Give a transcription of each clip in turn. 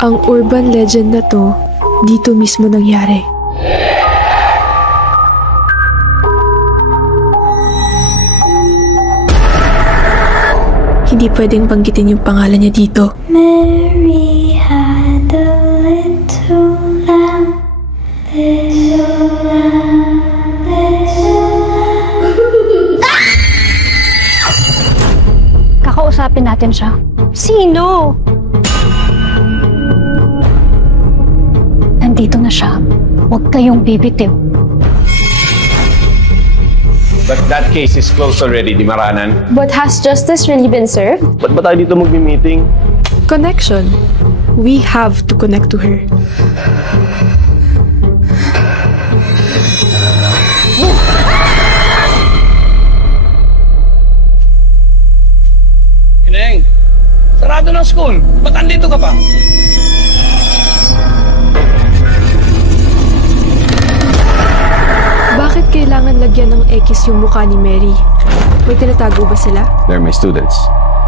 Ang urban legend na to, dito mismo nangyari. Hindi pwedeng banggitin yung pangalan niya dito. Mary had a little lamb, little lamb, little lamb. Kakausapin natin siya. Sino? Nandito na siya. Huwag kayong bibitiw. But that case is closed already, Di Maranan. But has justice really been served? Ba't ba tayo dito magmi-meeting? Connection. We have to connect to her. Ineng, sarado ng school. Ba't andito ka pa? Bakit kailangan lagyan ng X yung mukha ni Mary? May tinatago ba sila? They're my students.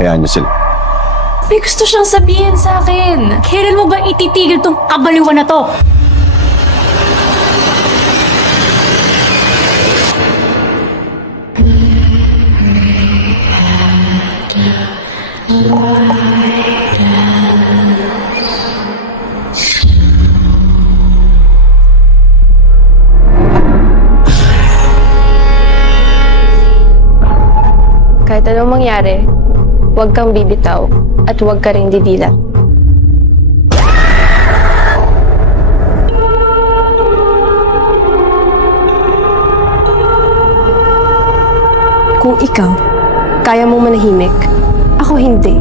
Hayaan niyo sila. May gusto siyang sabihin sa akin. Kailan mo ba ititigil tong kabaliwan na to? Kahit anong mangyari, huwag kang bibitaw at huwag ka rin didilat. Kung ikaw, kaya mong manahimik, ako hindi.